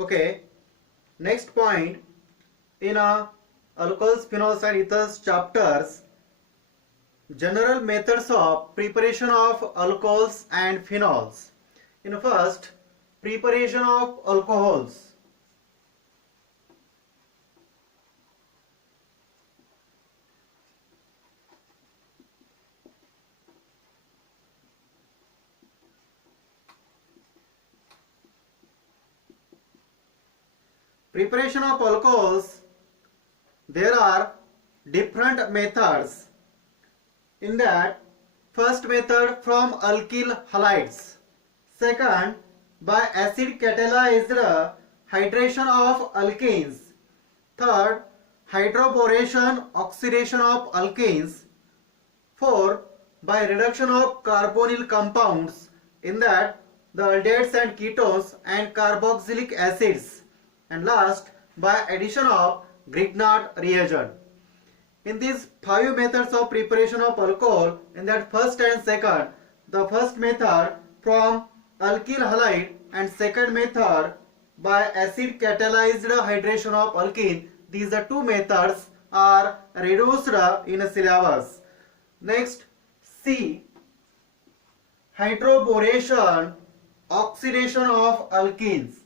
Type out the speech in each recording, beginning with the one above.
Okay, next point in alcohols, phenols and ethers chapters, general methods of preparation of alcohols and phenols. In first, preparation of alcohols. Preparation of alcohols, there are different methods. In that, first method from alkyl halides. Second, by acid catalyzed hydration of alkenes. Third, hydroboration oxidation of alkenes. Fourth, by reduction of carbonyl compounds. In that, the aldehydes and ketones and carboxylic acids. And last, by addition of Grignard reagent. In these five methods of preparation of alcohol, in that first and second, the first method from alkyl halide and second method by acid catalyzed hydration of alkene, these are two methods are reduced in a syllabus. Next, C, hydroboration oxidation of alkenes.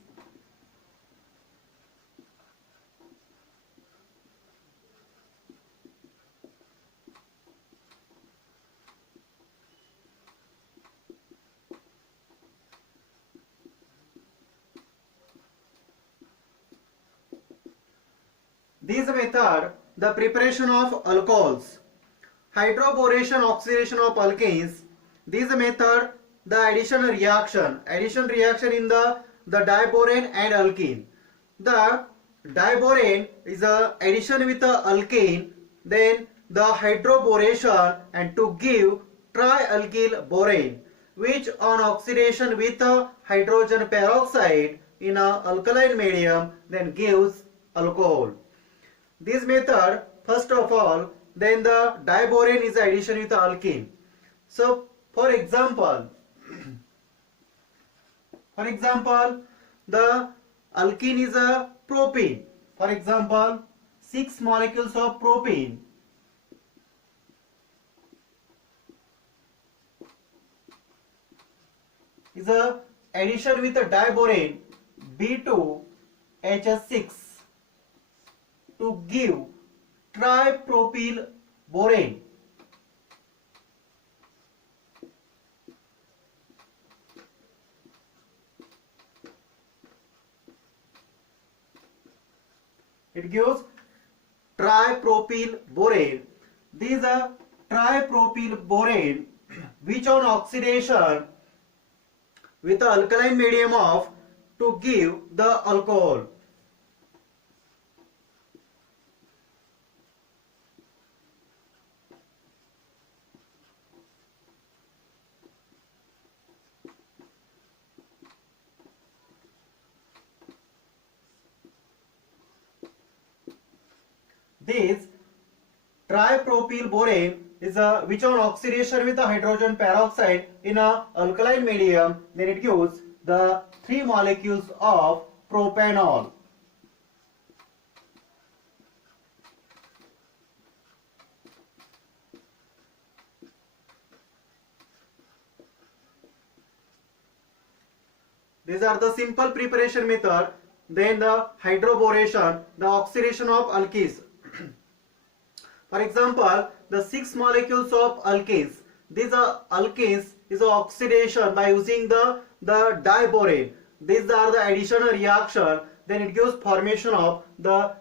This method, the preparation of alcohols, hydroboration oxidation of alkenes. This method, the addition reaction in the diborane and alkene. The diborane is a addition with the alkene, then the hydroboration and to give trialkyl borane, which on oxidation with hydrogen peroxide in a alkaline medium then gives alcohol. This method, first of all, then the diborane is addition with the alkene. So, for example, the alkene is a propene. For example, 6 molecules of propene is a addition with the diborane B2H6 to give tripropyl borane. It gives tripropyl borane. These are tripropyl borane which on oxidation with the alkaline medium of to give the alcohol. This tripropyl borane is a which on oxidation with the hydrogen peroxide in a alkaline medium, then it gives the 3 molecules of propanol. These are the simple preparation method. Then the hydroboration, the oxidation of alkenes. For example, the 6 molecules of alkenes. These are alkenes is a oxidation by using the diborane. These are the additional reaction. Then it gives formation of the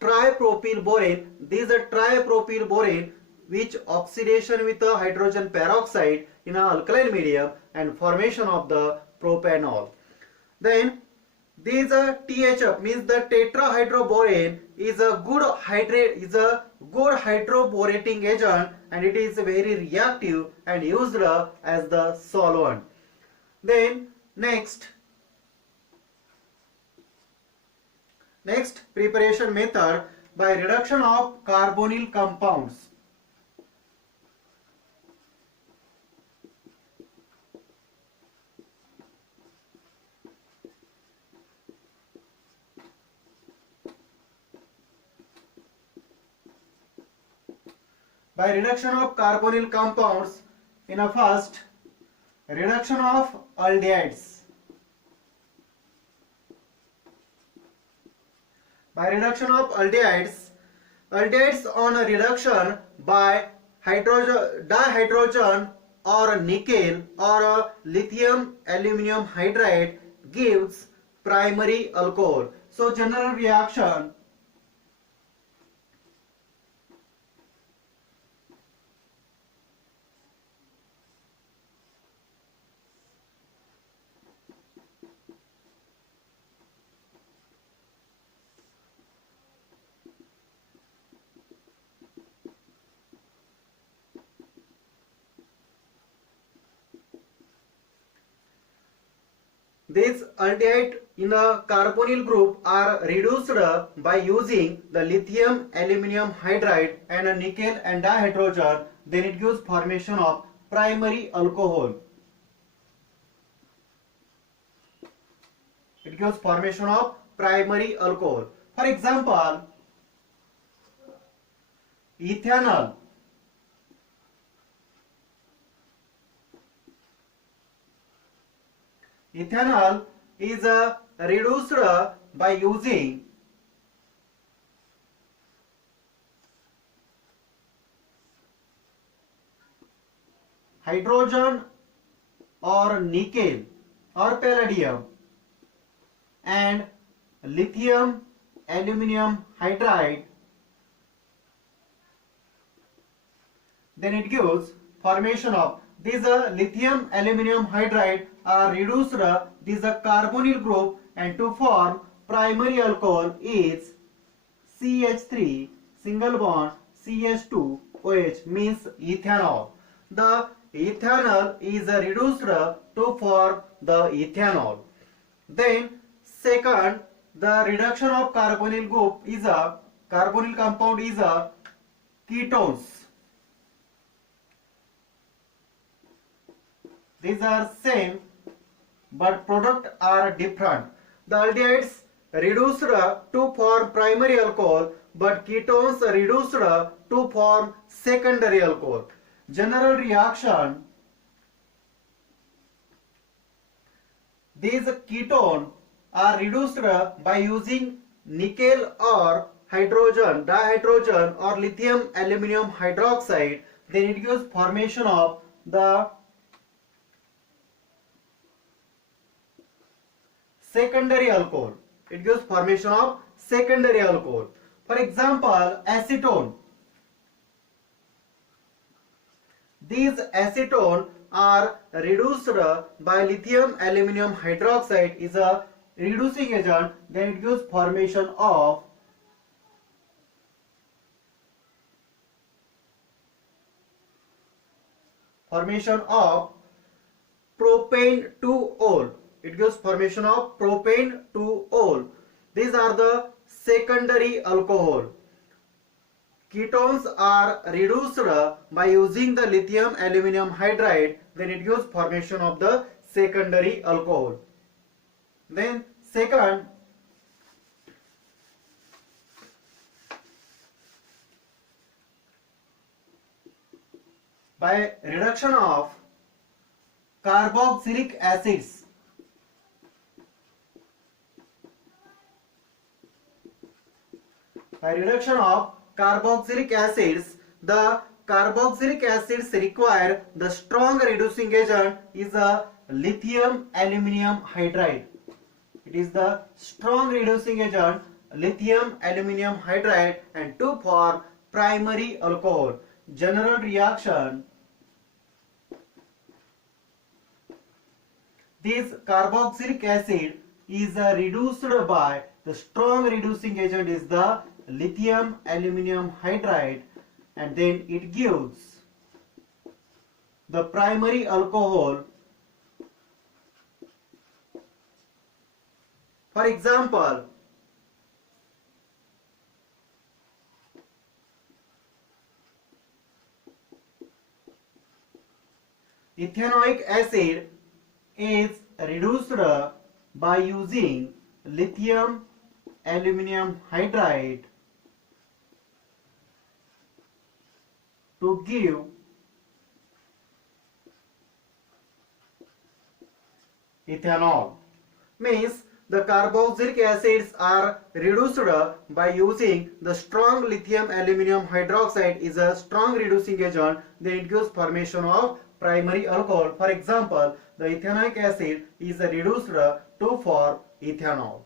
tripropyl borane. These are tripropyl borane which oxidation with the hydrogen peroxide in an alkaline medium and formation of the propanol. Then these THF means the tetrahydroborane is a good hydroborating agent and it is very reactive and used as the solvent. Then next preparation method by reduction of carbonyl compounds. By reduction of carbonyl compounds in a first reduction of aldehydes. By reduction of aldehydes, aldehydes on a reduction by hydrogen, dihydrogen or nickel or lithium aluminium hydride gives primary alcohol. So general reaction these aldehyde in the carbonyl group are reduced by using the lithium aluminium hydride and a nickel and dihydrogen, then it gives formation of primary alcohol. It gives formation of primary alcohol. For example, ethanol. Ethanol is reduced by using hydrogen or nickel or palladium and lithium aluminium hydride, then it gives formation of these lithium aluminium hydride are reduced this carbonyl group, and to form primary alcohol is CH3 single bond CH2OH means ethanol. The ethanol is reduced to form the ethanol. Then second, the reduction of carbonyl group is a carbonyl compound is a ketones. These are same but product are different. The aldehydes reduced to form primary alcohol, but ketones reduced to form secondary alcohol. General reaction, these ketones are reduced by using nickel or hydrogen, dihydrogen or lithium aluminium hydroxide, then it gives formation of the secondary alcohol. It gives formation of secondary alcohol. For example, acetone. These acetone are reduced by lithium aluminium hydroxide is a reducing agent, then it gives formation of propane 2-ol. It gives formation of propane 2-ol. These are the secondary alcohol. Ketones are reduced by using the lithium aluminium hydride, then it gives formation of the secondary alcohol. Then second, by reduction of carboxylic acids, by reduction of carboxylic acids, the carboxylic acids require the strong reducing agent is a lithium aluminium hydride. It is the strong reducing agent lithium aluminium hydride, and to form primary alcohol. General reaction, this carboxylic acid is reduced by the strong reducing agent is the lithium aluminium hydride, and then it gives the primary alcohol. For example, ethanoic acid is reduced by using lithium aluminium hydride to give ethanol. Means the carboxylic acids are reduced by using the strong lithium aluminum hydroxide is a strong reducing agent. Then it gives formation of primary alcohol. For example, the ethanoic acid is reduced to form ethanol.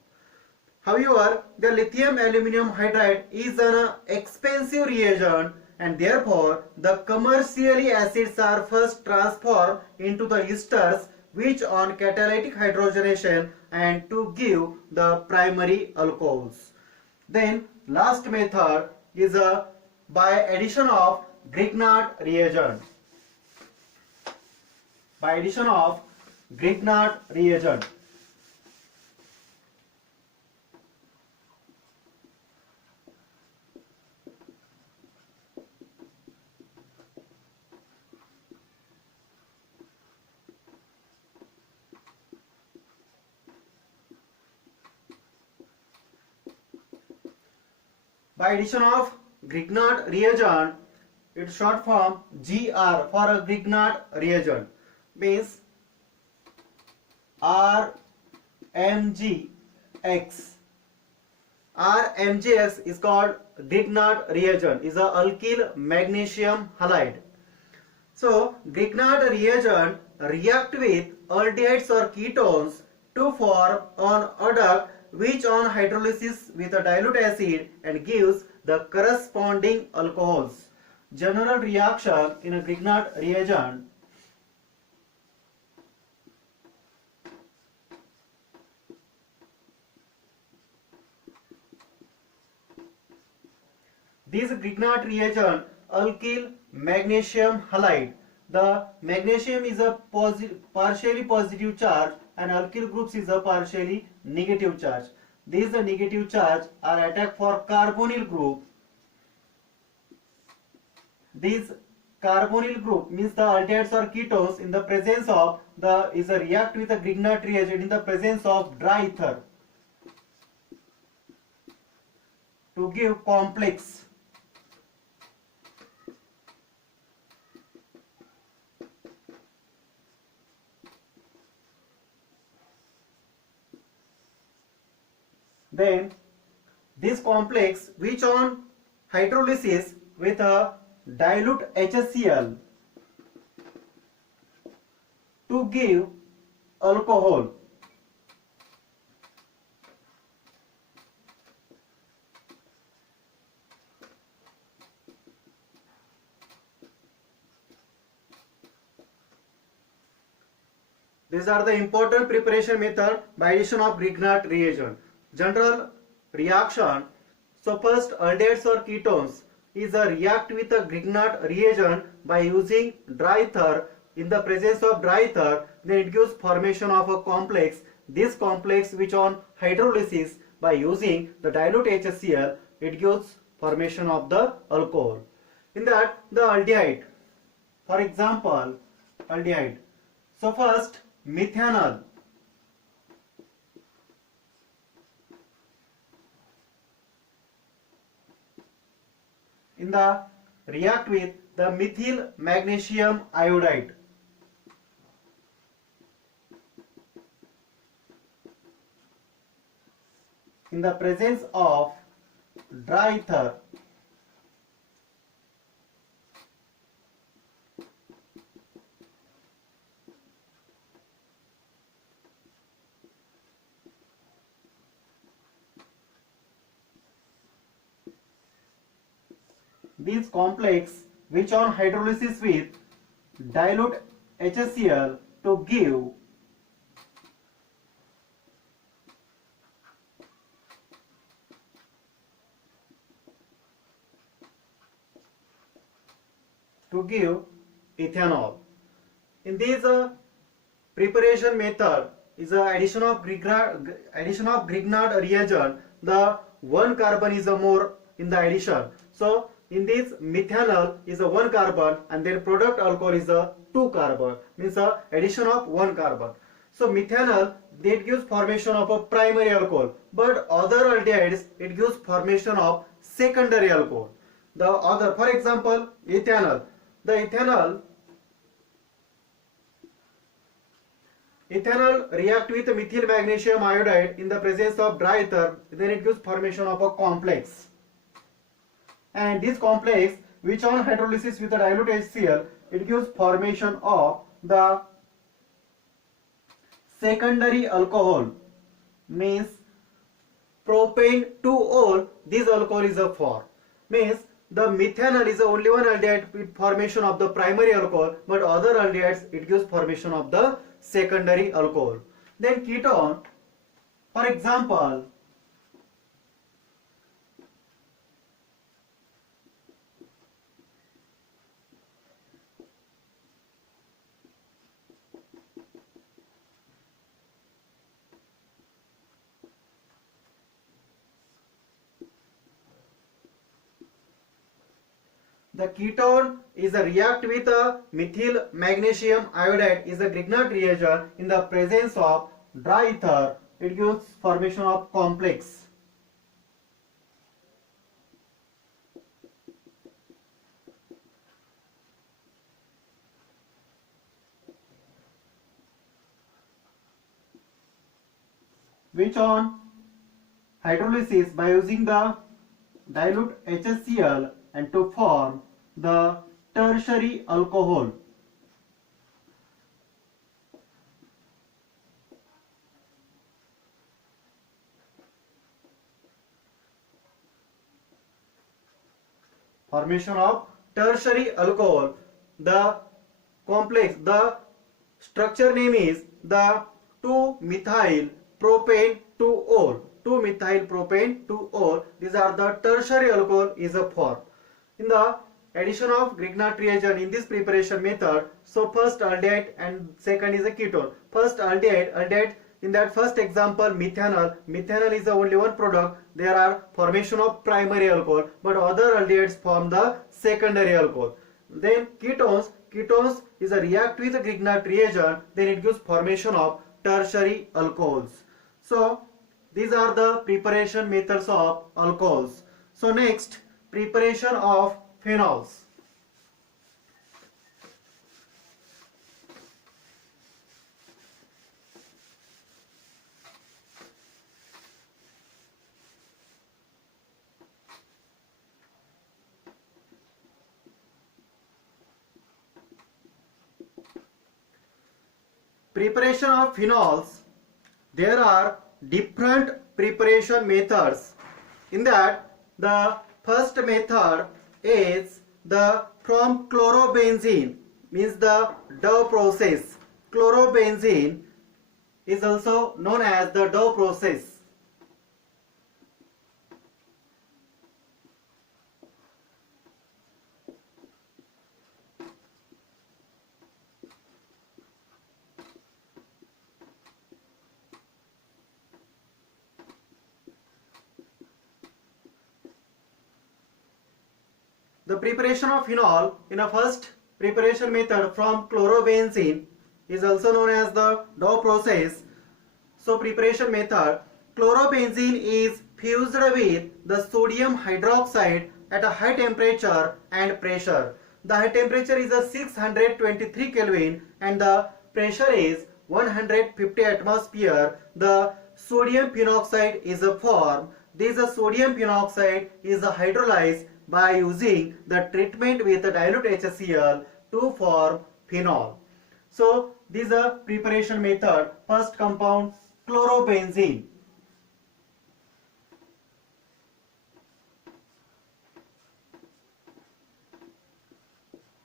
However, the lithium aluminum hydride is an expensive reagent, and therefore the commercially acids are first transformed into the esters which on catalytic hydrogenation and to give the primary alcohols. Then last method is by addition of Grignard reagent. By addition of Grignard reagent. By addition of Grignard reagent, its short form GR for a Grignard reagent means RMGX. RMGX is called Grignard reagent, is a alkyl magnesium halide. So Grignard reagent react with aldehydes or ketones to form an adduct which on hydrolysis with a dilute acid and gives the corresponding alcohols. General reaction in a Grignard reagent. This Grignard reagent alkyl magnesium halide. The magnesium is a partially positive charge and alkyl groups is a partially negative charge. These negative charge are attacked for carbonyl group. This carbonyl group means the aldehydes or ketones in the presence of the is a react with a Grignard reagent in the presence of dry ether to give complex. Then this complex which on hydrolysis with a dilute HCl to give alcohol. These are the important preparation method by addition of Grignard reagent. General reaction. So first aldehydes or ketones is a react with a Grignard reagent by using dry ether. In the presence of dry ether, then it gives formation of a complex. This complex which on hydrolysis by using the dilute HCl, it gives formation of the alcohol. In that the aldehyde, for example aldehyde. So first methanol. In the react with the methyl magnesium iodide. In the presence of dry ether. This complex which on hydrolysis with dilute HCl to give ethanol. In this preparation method is addition of Grignard reagent. The one carbon is more in the addition. So in this methanol is a one carbon and then product alcohol is a two carbon, means addition of one carbon. So methanol that gives formation of a primary alcohol, but other aldehydes it gives formation of secondary alcohol. The other, for example, ethanol. The ethanol react with methyl magnesium iodide in the presence of dry ether, then it gives formation of a complex. And this complex, which on hydrolysis with a dilute HCl, it gives formation of the secondary alcohol, means propane 2-ol. This alcohol is a 4, means the methanol is the only one aldehyde with formation of the primary alcohol, but other aldehydes it gives formation of the secondary alcohol. Then ketone, for example, the ketone is a react with a methyl magnesium iodide is a Grignard reagent in the presence of dry ether. It gives formation of complex. Which on hydrolysis by using the dilute HCl and to form the tertiary alcohol. Formation of tertiary alcohol. The complex, the structure name is the 2-methyl propane 2-ol. 2-methyl propane 2-ol. These are the tertiary alcohol is a form. In the addition of Grignard reagent in this preparation method, so first aldehyde and second is a ketone. First aldehyde in that first example methanol is the only one product. There are formation of primary alcohol, but other aldehydes form the secondary alcohol. Then ketones is a react with a Grignard reagent, then it gives formation of tertiary alcohols. So these are the preparation methods of alcohols. So next, preparation of phenols. Preparation of phenols, there are different preparation methods. In that, the first method is the from chlorobenzene, means the Dow process. Chlorobenzene is also known as the Dow process. The preparation of phenol in a first preparation method from chlorobenzene is also known as the Dow process. So preparation method, chlorobenzene is fused with the sodium hydroxide at a high temperature and pressure. The high temperature is a 623 Kelvin and the pressure is 150 atmosphere. The sodium phenoxide is formed. This sodium phenoxide is hydrolyzed by using the treatment with the dilute HCl to form phenol. So this is a preparation method. First compound, chlorobenzene.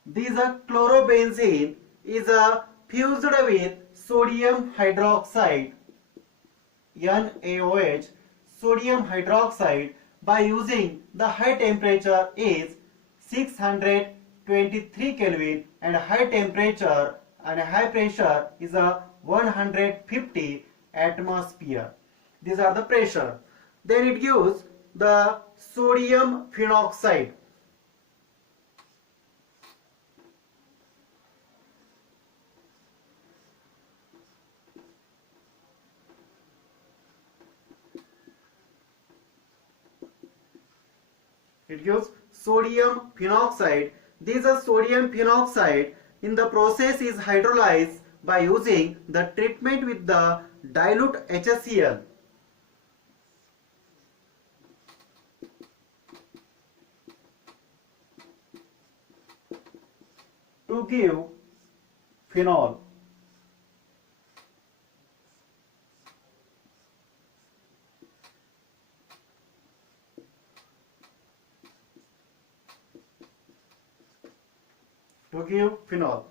This chlorobenzene is fused with sodium hydroxide, NaOH, sodium hydroxide, by using the high temperature is 623 Kelvin and high temperature and high pressure is 150 atmosphere. These are the pressure. Then it gives the sodium phenoxide. It gives sodium phenoxide. This sodium phenoxide in the process is hydrolyzed by using the treatment with the dilute HCl. To give phenol. To give phenol.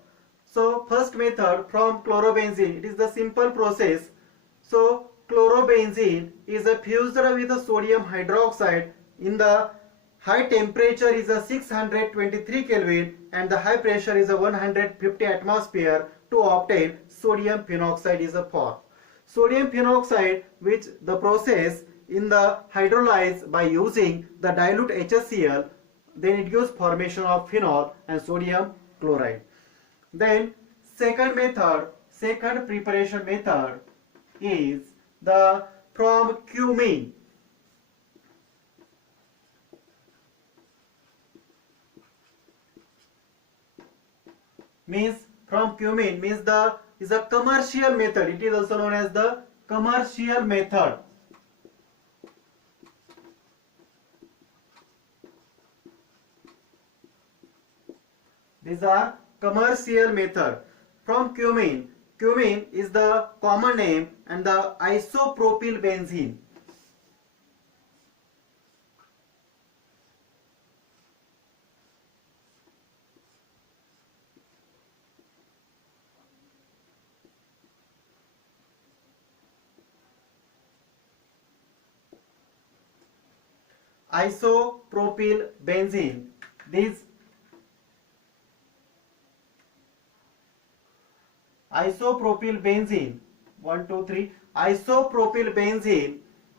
So first method from chlorobenzene, it is the simple process. So chlorobenzene is fused with the sodium hydroxide in the high temperature is a 623 Kelvin and the high pressure is a 150 atmosphere to obtain sodium phenoxide is a form. Sodium phenoxide which the process in the hydrolyze by using the dilute HCl, then it gives formation of phenol and sodium chloride. Then second preparation method is the from cumene. Means from cumene means the is a commercial method. It is also known as the commercial method. These are commercial method. From cumene. Cumene is the common name and the isopropyl benzene. Isopropyl benzene. This isopropyl benzene, 1 2 3, isopropyl benzene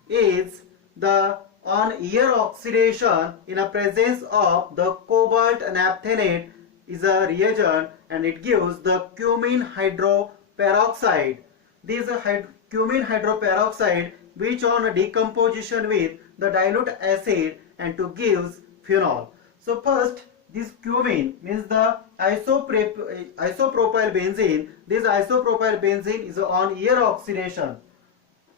is the on air oxidation in a presence of the cobalt naphthenate is a reagent and it gives the cumene hydroperoxide. This cumene hydroperoxide which on decomposition with the dilute acid and to gives phenol. So first this cumene means the isopropyl benzene. This isopropyl benzene is on air oxidation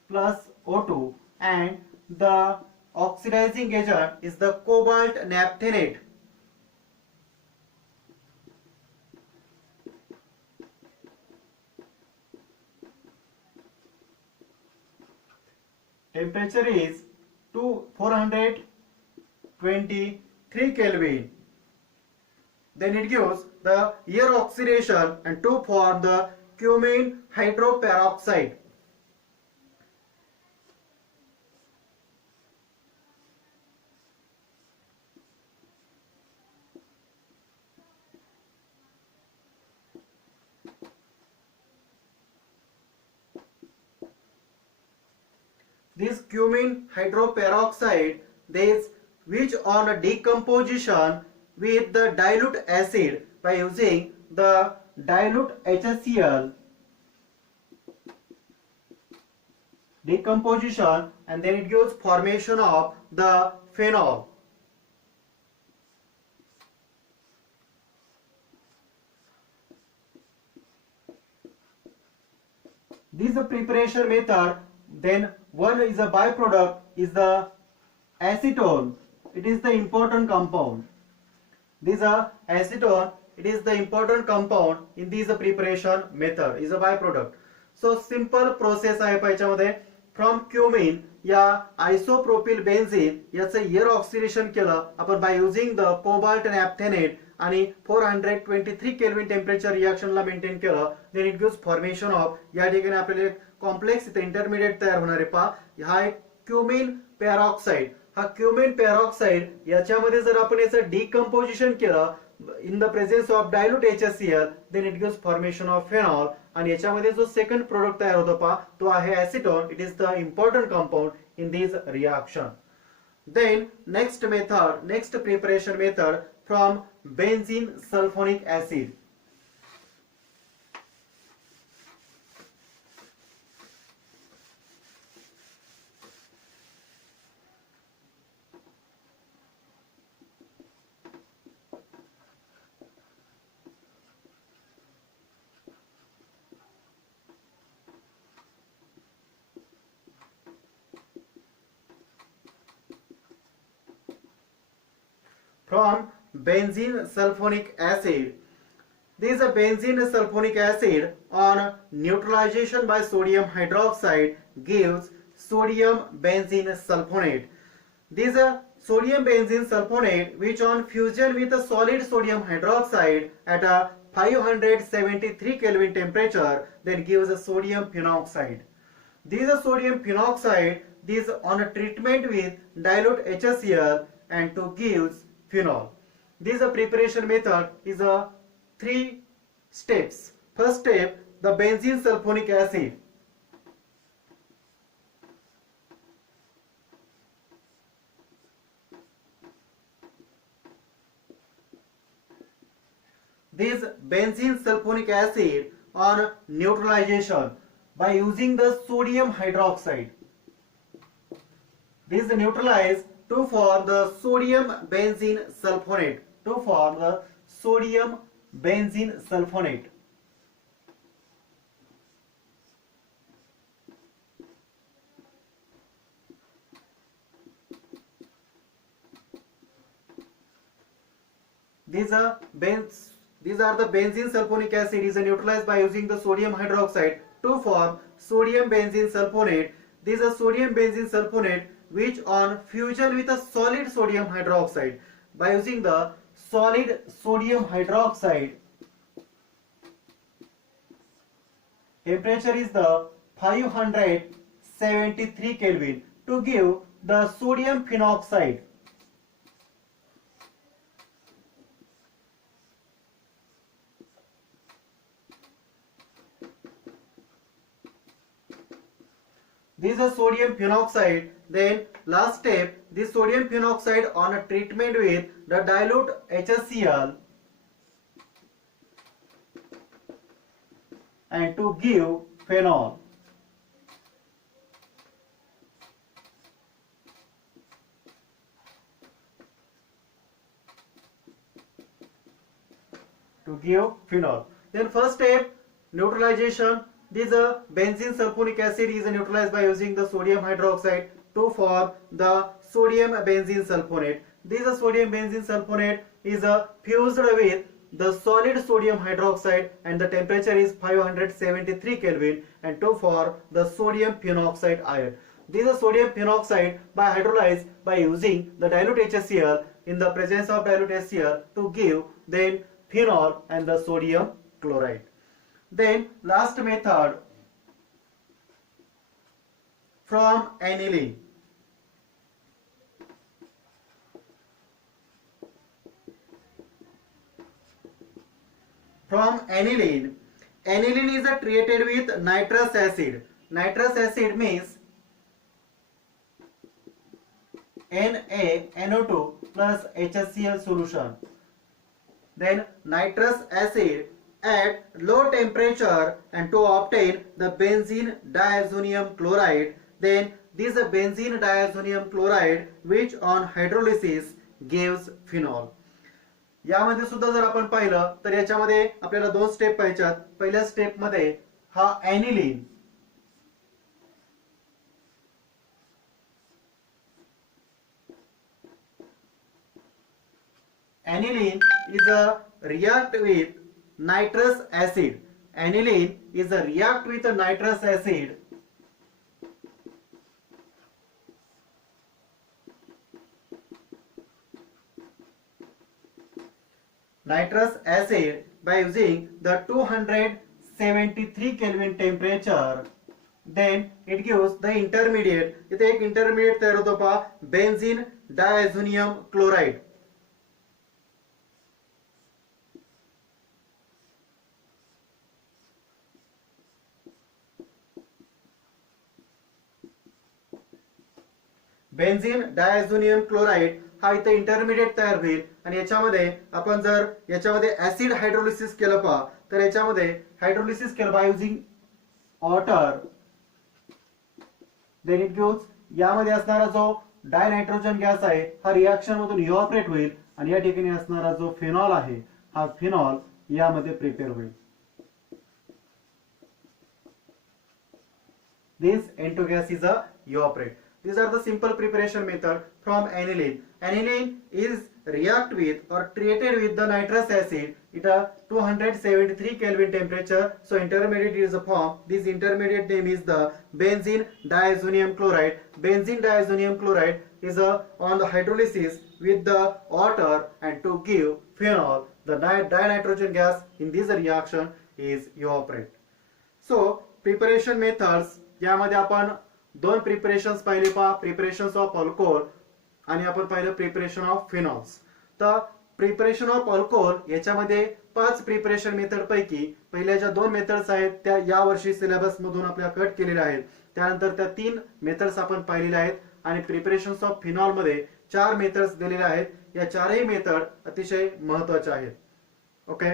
plus O2 and the oxidizing agent is the cobalt naphthenate. Temperature is 423 Kelvin. Then it gives the air oxidation and to form the cumene hydroperoxide. This cumene hydroperoxide, this which on decomposition with the dilute acid by using the dilute HCl decomposition and then it gives formation of the phenol. This is the preparation method. Then one is a byproduct is the acetone. It is the important compound. This is a acetone. It is the important compound in this preparation method. Is a byproduct. So simple process आहे याच्यामध्ये. From cumene या isopropyl benzene याचं air oxidation केलं आपण by using the cobalt naphthenate आणि 423 kelvin temperature रिएक्शनला maintain केलं. then it gives formation of या ठिकाणी आपल्याला कॉम्प्लेक्स इथे इंटरमिडिएट तयार होणार आहे पहा. हा एक क्युमिन पेरॉक्साइड. हा क्युमिन पेरॉक्साइड याच्यामध्ये जर आपण याचं डिकम्पोजिशन केलं in the presence of dilute HCl then it gives formation of phenol आणि याच्यामध्ये जो सेकंड प्रोडक्ट तयार होतो पहा तो आहे acetone. It is the important compound in this reaction. Then next preparation method from benzene sulfonic acid. from benzene sulfonic acid. This benzene sulfonic acid on neutralization by sodium hydroxide gives sodium benzene sulfonate. This sodium benzene sulfonate, which on fusion with a solid sodium hydroxide at a 573 Kelvin temperature, then gives a sodium phenoxide. This sodium phenoxide, this on a treatment with dilute HCl and to gives phenol. This preparation method is a 3 steps. First step, the benzene sulfonic acid. This benzene sulfonic acid on neutralization by using the sodium hydroxide. This neutralize to form the sodium benzene sulfonate. To form the sodium benzene sulfonate. These are the benzene sulfonic acid is neutralized by using the sodium hydroxide to form sodium benzene sulfonate. This is a sodium benzene sulfonate which on fusion with a solid sodium hydroxide by using the solid sodium hydroxide. Temperature is the 573 Kelvin to give the sodium phenoxide. This is sodium phenoxide. Then last step, this sodium phenoxide on a treatment with the dilute HCl and to give phenol. To give phenol. Then first step, neutralization. This benzene sulfonic acid is neutralized by using the sodium hydroxide to form the sodium benzene sulfonate. This sodium benzene sulfonate is fused with the solid sodium hydroxide and the temperature is 573 Kelvin and to form the sodium phenoxide ion. This sodium phenoxide by hydrolyze by using the dilute HCl in the presence of dilute HCl to give then phenol and the sodium chloride. Then last method from aniline. From aniline, aniline is treated with nitrous acid. Nitrous acid means NaNO2 plus HCl solution. Then nitrous acid at low temperature and to obtain the benzene diazonium chloride. Then this benzene diazonium chloride which on hydrolysis gives phenol. यामध्ये सुद्धा जर आपण पाहिलं तर याच्यामध्ये आपल्याला दोन step पाहिजेत. पहिल्या स्टेप मध्ये हा aniline is a react with nitrous acid. Aniline is a react with a nitrous acid by using the 273 Kelvin temperature. Then it gives the intermediate. इथे एक intermediate तयार होतो पहा, benzene diazonium chloride. Benzene diazonium chloride हा इथे intermediate तयार होईल आणि याच्यामध्ये आपण जर याच्यामध्ये ऍसिड हायड्रोलिसिस केलं पहा तर याच्यामध्ये हायड्रोलिसिस केलं by using water then it gives यामध्ये असणारा जो डायनायट्रोजन गॅस आहे हा रिएक्शन मधून इव्हॅपोरेट होईल आणि या ठिकाणी असणारा जो फिनॉल आहे हा फिनॉल यामध्ये प्रिपेअर होईल. This N2 gas is a evaporate. These are the simple preparation method from aniline. Aniline is react with or treated with the nitrous acid at a 273 Kelvin temperature. So intermediate is formed. This intermediate name is the benzene diazonium chloride. Benzene diazonium chloride is on the hydrolysis with the water and to give phenol. The dinitrogen gas in this reaction is evaporate. So preparation methods यामध्ये आपण दोन preparations पाहिले preparations of alcohol आणि आपण पाहिलं preparation of phenols. तर preparation of alcohol याच्यामध्ये 5 preparation method पैकी पहिल्या ज्या 2 मेथड्स आहेत त्या या वर्षी सिलेबस मधून आपल्या कट केलेल्या आहेत. त्यानंतर त्या 3 मेथड्स आपण पाहिलेल्या आहेत आणि प्रिपरेशन्स ऑफ फिनॉल मध्ये 4 मेथड्स दिलेल्या आहेत. या चारही मेथड अतिशय महत्त्वाच्या आहेत. ओके.